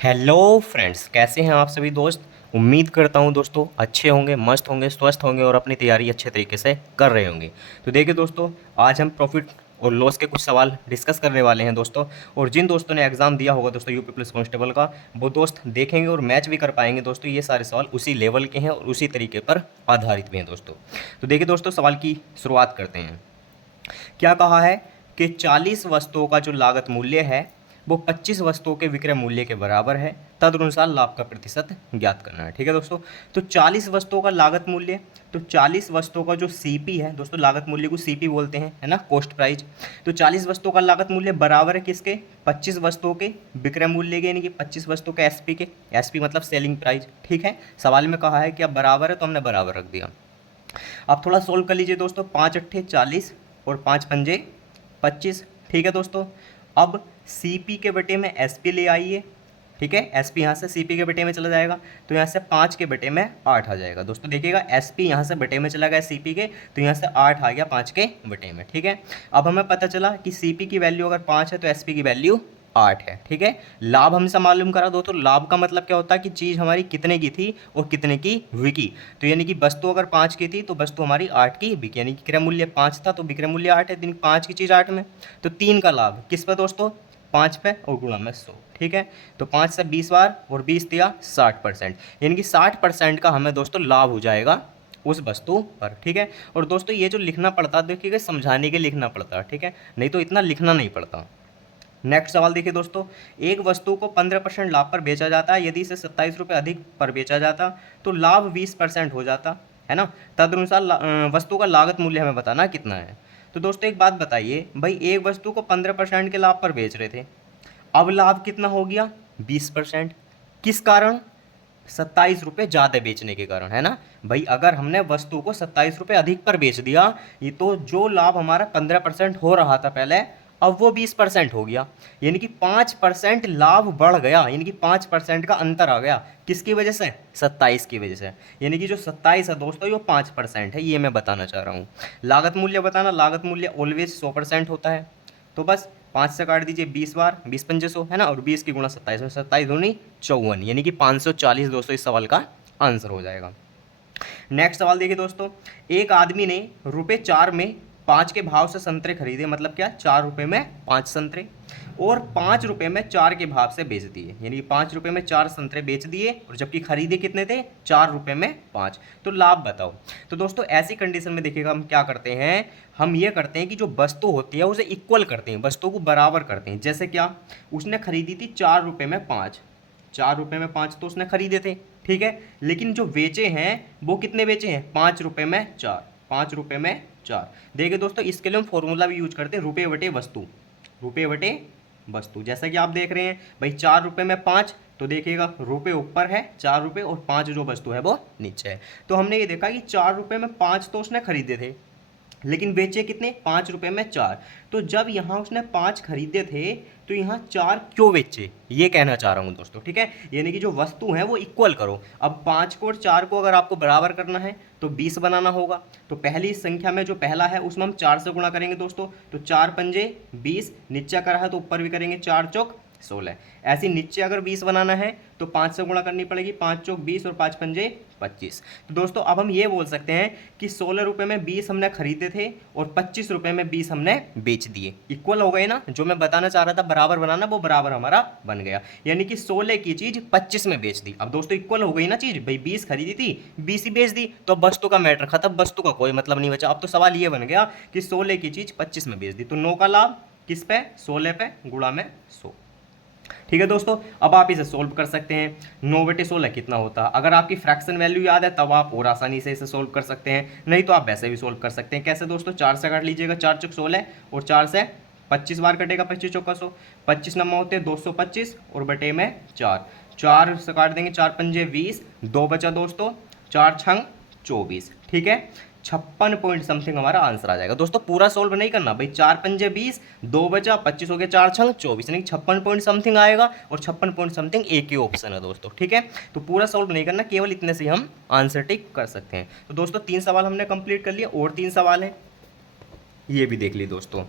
Hello friends, कैसे हैं आप सभी दोस्त। उम्मीद करता हूं दोस्तों अच्छे होंगे, मस्त होंगे, स्वस्थ होंगे और अपनी तैयारी अच्छे तरीके से कर रहे होंगे। तो देखिए दोस्तों, आज हम प्रॉफिट और लॉस के कुछ सवाल डिस्कस करने वाले हैं दोस्तों। और जिन दोस्तों ने एग्ज़ाम दिया होगा दोस्तों यूपी पुलिस कांस्टेबल का, वो दोस्त देखेंगे और मैच भी कर पाएंगे दोस्तों। ये सारे सवाल उसी लेवल के हैं और उसी तरीके पर आधारित भी हैं दोस्तों। तो देखिए दोस्तों, सवाल की शुरुआत करते हैं। क्या कहा है कि 40 वस्तुओं का जो लागत मूल्य है वो 25 वस्तुओं के विक्रय मूल्य के बराबर है, तदनुसार लाभ का प्रतिशत ज्ञात करना है। ठीक है दोस्तों। तो 40 वस्तुओं का लागत मूल्य, तो 40 वस्तुओं का जो सीपी है दोस्तों, लागत मूल्य को सीपी बोलते हैं, है ना, कॉस्ट प्राइस। तो 40 वस्तुओं का लागत मूल्य बराबर है किसके, 25 वस्तुओं के विक्रय मूल्य के, यानी कि 25 वस्तुओं के एसपी के। एसपी मतलब सेलिंग प्राइस। ठीक है, सवाल में कहा है कि अब बराबर है तो हमने बराबर रख दिया। अब थोड़ा सोल्व कर लीजिए दोस्तों। 5 अट्ठे 40 और 5 पंजे 25। ठीक है दोस्तों। अब सीपी के बटे में एसपी ले आइए। ठीक है, एसपी यहाँ से सीपी के बटे में चला जाएगा, तो यहाँ से 5 के बटे में 8 आ जाएगा दोस्तों। देखिएगा, एसपी यहाँ से बटे में चला गया सीपी के, तो यहाँ से 8 आ गया 5 के बटे में। ठीक है, अब हमें पता चला कि सीपी की वैल्यू अगर 5 है तो एसपी की वैल्यू 8 है। ठीक है, लाभ हमसे मालूम करा दो, तो लाभ का मतलब क्या होता है कि चीज़ हमारी कितने की थी और कितने की बिकी। तो यानी कि वस्तु अगर 5 की थी तो वस्तु हमारी 8 की बिकी, यानी कि क्रय मूल्य 5 था तो विक्रय मूल्य 8 है, यानी 5 की चीज़ 8 में। तो 3 का लाभ किस पे दोस्तों, 5 पे और गुणा में 100। ठीक है, तो 5 से 20 बार और 20 दिया 60%, यानी कि 60% का हमें दोस्तों लाभ हो जाएगा उस वस्तु पर। ठीक है, और दोस्तों ये जो लिखना पड़ता है देखिएगा, समझाने के लिखना पड़ता है। ठीक है, नहीं तो इतना लिखना नहीं पड़ता। नेक्स्ट सवाल देखिए दोस्तों, एक वस्तु को 15% लाभ पर बेचा जाता है, यदि इसे 27 रुपये अधिक पर बेचा जाता तो लाभ 20% हो जाता है ना। तदनुसार वस्तु का लागत मूल्य हमें बताना कितना है। तो दोस्तों एक बात बताइए भाई, एक वस्तु को 15% के लाभ पर बेच रहे थे, अब लाभ कितना हो गया, 20%। किस कारण, 27 रुपये ज़्यादा बेचने के कारण, है ना। भाई अगर हमने वस्तु को 27 रुपये अधिक पर बेच दिया, ये तो जो लाभ हमारा 15% हो रहा था पहले, अब वो 20% हो गया, यानी कि 5% लाभ बढ़ गया, यानी कि 5% का अंतर आ गया। किसकी वजह से, 27 की वजह से। यानी कि जो 27 है दोस्तों ये 5% है, ये मैं बताना चाह रहा हूँ। लागत मूल्य बताना, लागत मूल्य ऑलवेज 100% होता है। तो बस 5 से काट दीजिए 20 बार, 20 पंजे 100, है ना, और 20 की गुणा 27 में, 27 दूनी 54, यानी कि 540 दोस्तों इस सवाल का आंसर हो जाएगा। नेक्स्ट सवाल देखिए दोस्तों, एक आदमी ने ₹4 में 5 के भाव से संतरे खरीदे, मतलब क्या, 4 रुपये में 5 संतरे, और 5 रुपये में 4 के भाव से बेच दिए, यानी 5 रुपये में 4 संतरे बेच दिए, और जबकि खरीदे कितने थे, 4 रुपये में 5। तो लाभ बताओ। तो दोस्तों ऐसी कंडीशन में देखिएगा हम क्या करते हैं, हम ये करते हैं कि जो वस्तु होती है उसे इक्वल करते हैं, वस्तु को बराबर करते हैं। जैसे क्या, उसने खरीदी थी 4 रुपये में 5, 4 रुपये में 5 तो उसने खरीदे थे। ठीक है, लेकिन जो बेचे हैं वो कितने बेचे हैं, 5 रुपये में 4, 5 रुपये में 4। देखिए दोस्तों, इसके लिए हम फॉर्मूला भी यूज करते हैं, रुपये बटे वस्तु, रुपये बटे वस्तु। जैसा कि आप देख रहे हैं भाई, 4 रुपये में 5, तो देखिएगा रुपये ऊपर है 4 रुपये और 5 जो वस्तु है वो नीचे है। तो हमने ये देखा कि 4 रुपये में 5 तो उसने खरीदे थे, लेकिन बेचे कितने, 5 रुपये में 4। तो जब यहाँ उसने 5 खरीदे थे तो यहाँ 4 क्यों बेचे, ये कहना चाह रहा हूँ दोस्तों। ठीक है, यानी कि जो वस्तु है वो इक्वल करो। अब 5 को और 4 को अगर आपको बराबर करना है तो 20 बनाना होगा। तो पहली संख्या में जो पहला है उसमें हम 4 से गुणा करेंगे दोस्तों, तो 4 पंजे 20, नीचे करा है तो ऊपर भी करेंगे, 4 चौक 16। ऐसे नीचे अगर 20 बनाना है तो 5 से गुणा करनी पड़ेगी, 5 चौक 20 और 5 पंजे 25। तो दोस्तों अब हम ये बोल सकते हैं कि 16 रुपये में 20 हमने खरीदे थे और 25 रुपये में 20 हमने बेच दिए। इक्वल हो गए ना, जो मैं बताना चाह रहा था बराबर बनाना, वो बराबर हमारा बन गया। यानी कि 16 की चीज 25 में बेच दी। अब दोस्तों इक्वल हो गई ना चीज, भाई 20 खरीदी थी 20 ही बेच दी, तो अब वस्तु का मैटर खत्म, वस्तु का कोई मतलब नहीं बचा। अब तो सवाल ये बन गया कि 16 की चीज 25 में बेच दी, तो 9 का लाभ किस पे, 16 पे गुणा में 100। ठीक है दोस्तों, अब आप इसे सोल्व कर सकते हैं। 9/16 कितना होता है, अगर आपकी फ्रैक्शन वैल्यू याद है तब आप और आसानी से इसे सोल्व कर सकते हैं, नहीं तो आप वैसे भी सोल्व कर सकते हैं। कैसे दोस्तों, 4 से काट लीजिएगा, 4 चौक 16 और 4 से 25 बार कटेगा, 25 चौका 100, 25 नंबर होते हैं 225 और बटे में 4, 4 से काट देंगे, 4 पंजे 20, 2 बचा दोस्तों, 4 छंग 24। ठीक है, 56 पॉइंट समथिंग हमारा आंसर आ जाएगा दोस्तों। पूरा सोल्व नहीं करना भाई, 4 पंजे 20, 2 बचा 25 हो गया, 4 छंग 24, यानी 56 पॉइंट समथिंग आएगा, और 56 पॉइंट समथिंग एक ही ऑप्शन है दोस्तों। ठीक है, तो पूरा सोल्व नहीं करना, केवल इतने से हम आंसर टिक कर सकते हैं। तो दोस्तों 3 सवाल हमने कंप्लीट कर लिए, और 3 सवाल हैं, ये भी देख ली दोस्तों।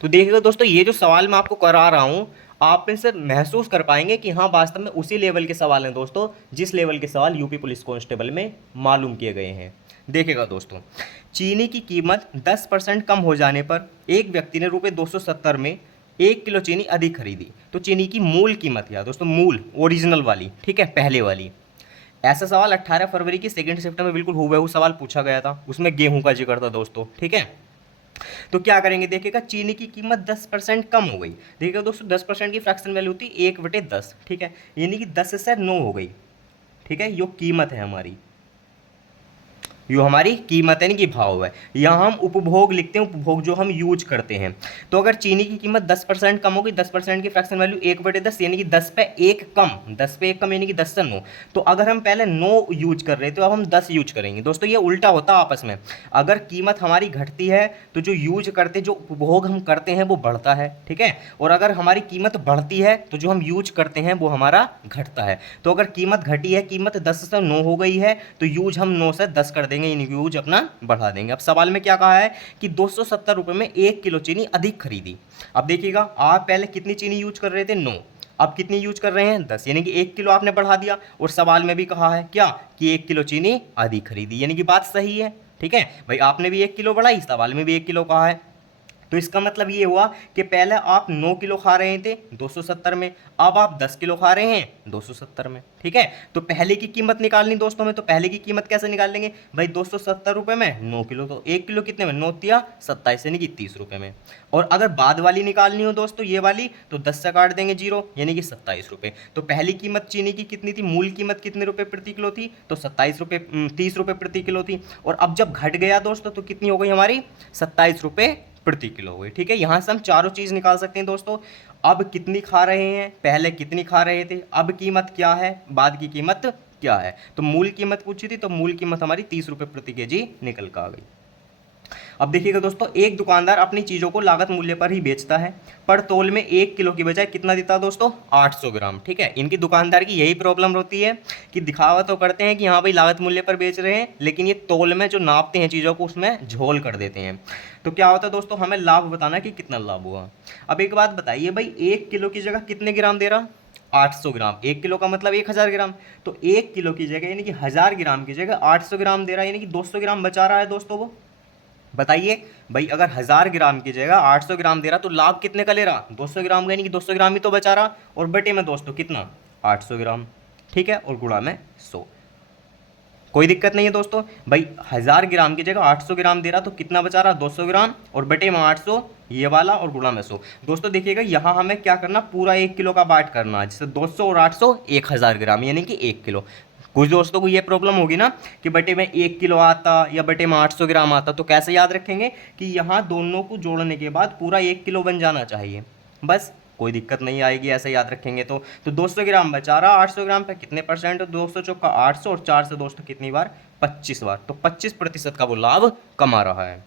तो देखिएगा दोस्तों, ये जो सवाल मैं आपको करा रहा हूँ, आप इनसे महसूस कर पाएंगे कि हाँ वास्तव में उसी लेवल के सवाल हैं दोस्तों जिस लेवल के सवाल यूपी पुलिस कांस्टेबल में मालूम किए गए हैं। देखिएगा दोस्तों, चीनी की कीमत 10% कम हो जाने पर एक व्यक्ति ने रुपये 270 में 1 किलो चीनी अधिक खरीदी, तो चीनी की मूल कीमत क्या दोस्तों, मूल ओरिजिनल वाली, ठीक है, पहले वाली। ऐसा सवाल 18 फरवरी की सेकंड शिफ्ट में बिल्कुल हूबहू सवाल पूछा गया था, उसमें गेहूं का जिक्र था दोस्तों, ठीक है। तो क्या करेंगे, देखिएगा चीनी की कीमत 10% कम हो गई। देखिएगा दोस्तों 10% की फ्रैक्शन वैल्यू होती है 1/10, ठीक है, यानी कि 10 से 9 हो गई, ठीक है, यो कीमत है हमारी, यो हमारी कीमत है, यानी कि भाव है। यहाँ हम उपभोग लिखते हैं, उपभोग जो हम यूज करते हैं। तो अगर चीनी की कीमत 10% कम होगी, 10% की फ्रैक्शन वैल्यू 1/10 यानी कि 10 पे 1 कम, 10 पे 1 कम यानी कि 10 से 9। तो अगर हम पहले 9 यूज कर रहे थे तो अब हम 10 यूज करेंगे दोस्तों, ये उल्टा होता है आपस में। अगर कीमत हमारी घटती है तो जो यूज करते, जो उपभोग हम करते हैं वो बढ़ता है, ठीक है, और अगर हमारी कीमत बढ़ती है तो जो हम यूज करते हैं वो हमारा घटता है। तो अगर कीमत घटी है, कीमत 10 से 9 हो गई है, तो यूज हम 9 से 10 कर देंगे, यूज अपना बढ़ा देंगे। अब सवाल में क्या कहा है कि 270 रुपए में 1 किलो चीनी अधिक खरीदी। अब देखिएगा आप पहले कितनी चीनी यूज कर रहे थे, 9, अब कितनी यूज कर रहे हैं, 10, यानी कि 1 किलो आपने बढ़ा दिया। और सवाल में भी कहा है क्या कि 1 किलो चीनी अधिक खरीदी, यानी कि बात सही है, ठीक है भाई, आपने भी 1 किलो बढ़ाई, सवाल में भी 1 किलो कहा है। तो इसका मतलब ये हुआ कि पहले आप 9 किलो खा रहे थे 270 में, अब आप 10 किलो खा रहे हैं 270 में, ठीक है। तो पहले की कीमत निकालनी दोस्तों में, तो पहले की कीमत कैसे निकाल लेंगे भाई, 270 रुपये में 9 किलो, तो 1 किलो कितने में, 9 तिया 27 यानी कि 30 रुपये में। और अगर बाद वाली निकालनी हो दोस्तों, ये वाली, तो 10 से काट देंगे 0 यानी कि 27 रुपये। तो पहली कीमत चीनी की कितनी थी, मूल कीमत कितने रुपये प्रति किलो थी, तो 27 रुपये, 30 रुपये प्रति किलो थी। और अब जब घट गया दोस्तों तो कितनी हो गई हमारी, 27 रुपये प्रति किलो हुई, ठीक है। यहां से हम चारों चीज निकाल सकते हैं दोस्तों। अब कितनी खा रहे हैं, पहले कितनी खा रहे थे, अब कीमत क्या है, बाद की कीमत क्या है। तो मूल कीमत पूछी थी, तो मूल कीमत हमारी 30 रुपये प्रति केजी निकल कर आ गई। अब देखिएगा दोस्तों, एक दुकानदार अपनी चीज़ों को लागत मूल्य पर ही बेचता है, पर तौल में 1 किलो की बजाय कितना देता है दोस्तों, 800 ग्राम, ठीक है। इनकी दुकानदार की यही प्रॉब्लम होती है कि दिखावा तो करते हैं कि हाँ भाई लागत मूल्य पर बेच रहे हैं, लेकिन ये तौल में जो नापते हैं चीज़ों को उसमें झोल कर देते हैं। तो क्या होता है दोस्तों, हमें लाभ बताना कि कितना लाभ हुआ। अब एक बात बताइए भाई, 1 किलो की जगह कितने ग्राम दे रहा, 800 ग्राम, 1 किलो का मतलब 1000 ग्राम, तो 1 किलो की जगह यानी कि 1000 ग्राम की जगह 800 ग्राम दे रहा है, यानी कि 200 ग्राम बचा रहा है दोस्तों वो। बताइए भाई, अगर 1000 ग्राम की जगह 800 ग्राम दे रहा तो लाभ कितने का ले रहा, 200 ग्राम का, यानी कि 200 ग्राम ही तो बचा रहा, और बटे में दोस्तों कितना, 800 ग्राम, ठीक है, और गुणा में 100। कोई दिक्कत नहीं है दोस्तों भाई, 1000 ग्राम की जगह 800 ग्राम दे रहा तो कितना बचा रहा, 200 ग्राम, और बटे में 800 ये वाला, और गुणा में 100। दोस्तों देखिएगा यहाँ हमें क्या करना, पूरा 1 किलो का बाट करना है, जैसे 200 और 800 1000 ग्राम यानी कि 1 किलो। कुछ दोस्तों को ये प्रॉब्लम होगी ना कि बटे में 1 किलो आता या बटे में 800 ग्राम आता, तो कैसे याद रखेंगे कि यहाँ दोनों को जोड़ने के बाद पूरा 1 किलो बन जाना चाहिए, बस कोई दिक्कत नहीं आएगी ऐसे याद रखेंगे तो 200 ग्राम बचा रहा 800 ग्राम पे कितने परसेंट, 200 चौका 800, और 4 से दोस्तों कितनी बार, 25 बार, तो 25% का वो लाभ कमा रहा है।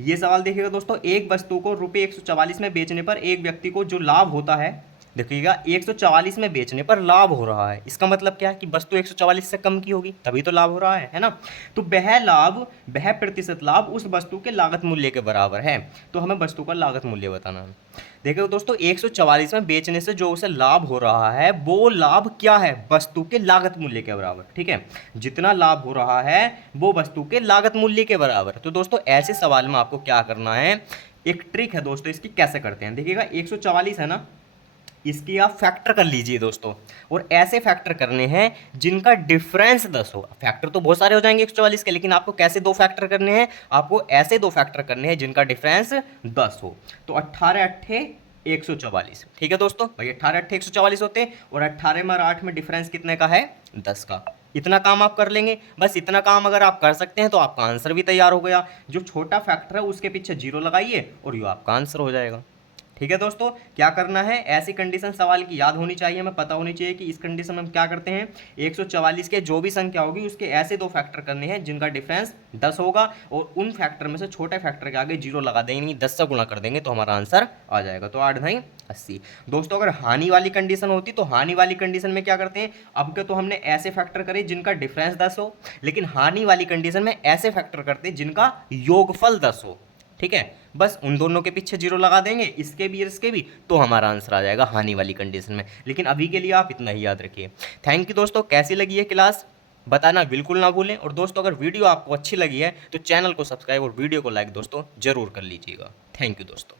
ये सवाल देखिएगा दोस्तों, एक वस्तु को रुपये 144 में बेचने पर एक व्यक्ति को जो लाभ होता है, देखिएगा 144 में बेचने पर लाभ हो रहा है, इसका मतलब क्या है कि वस्तु 144 से कम की होगी तभी तो लाभ हो रहा है ना। तो वह लाभ, वह प्रतिशत लाभ उस वस्तु के लागत मूल्य के बराबर है। तो हमें वस्तु का लागत मूल्य बताना है। देखो दोस्तों, 144 में बेचने से जो उसे लाभ हो रहा है वो लाभ क्या है, वस्तु के लागत मूल्य के बराबर, ठीक है, जितना लाभ हो रहा है वो वस्तु के लागत मूल्य के बराबर। तो दोस्तों ऐसे सवाल में आपको क्या करना है, एक ट्रिक है दोस्तों, इसकी कैसे करते हैं, देखिएगा 144 है ना, इसकी आप फैक्टर कर लीजिए दोस्तों, और ऐसे फैक्टर करने हैं जिनका डिफरेंस 10 हो। फैक्टर तो बहुत सारे हो जाएंगे 144 के, लेकिन आपको कैसे दो फैक्टर करने हैं, आपको ऐसे दो फैक्टर करने हैं जिनका डिफरेंस 10 हो। तो 18 अट्ठे 144, ठीक है दोस्तों भाई, 18 अट्ठे 144 होते हैं, और 18 में 8 में डिफरेंस कितने का है, 10 का। इतना काम आप कर लेंगे, बस इतना काम अगर आप कर सकते हैं तो आपका आंसर भी तैयार हो गया। जो छोटा फैक्टर है उसके पीछे 0 लगाइए और ये आपका आंसर हो जाएगा। ठीक है दोस्तों, क्या करना है, ऐसी कंडीशन सवाल की याद होनी चाहिए, हमें पता होनी चाहिए कि इस कंडीशन में हम क्या करते हैं, 144 के जो भी संख्या होगी उसके ऐसे दो फैक्टर करने हैं जिनका डिफरेंस 10 होगा, और उन फैक्टर में से छोटे फैक्टर के आगे 0 लगा देंगे, 10 से गुणा कर देंगे तो हमारा आंसर आ जाएगा। तो 8 9 80। दोस्तों अगर हानि वाली कंडीशन होती तो हानि वाली कंडीशन में क्या करते हैं, अब के तो हमने ऐसे फैक्टर करे जिनका डिफरेंस 10 हो, लेकिन हानि वाली कंडीशन में ऐसे फैक्टर करते हैं जिनका योगफल 10 हो। ठीक है, बस उन दोनों के पीछे जीरो लगा देंगे, इसके भी और इसके भी, तो हमारा आंसर आ जाएगा हानि वाली कंडीशन में। लेकिन अभी के लिए आप इतना ही याद रखिए। थैंक यू दोस्तों, कैसी लगी है क्लास बताना बिल्कुल ना भूलें। और दोस्तों अगर वीडियो आपको अच्छी लगी है तो चैनल को सब्सक्राइब और वीडियो को लाइक दोस्तों जरूर कर लीजिएगा। थैंक यू दोस्तों।